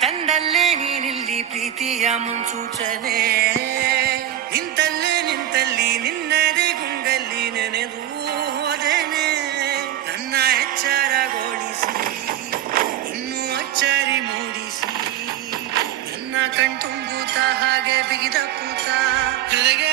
ತಂದಲ್ಲೇ ನೀನಿಲ್ಲಿ ಪ್ರೀತಿಯ ಮುನ್ಸೂಚನೆ. ನಿಂತಲ್ಲಿ ನಿನ್ನದೇ ಗುಂಗಲ್ಲಿ ನೆನೆದು ಹೋದೆನೆ. ನನ್ನ ಎಚ್ಚರಗೊಳಿಸಿ ಇನ್ನೂ ಅಚ್ಚರಿ ಮೂಡಿಸಿ, ನನ್ನ ಕಣ್ತುಂಬುತ್ತ ಹಾಗೆ ಬಿಗಿದ ಕೂತ ಹೃದಯ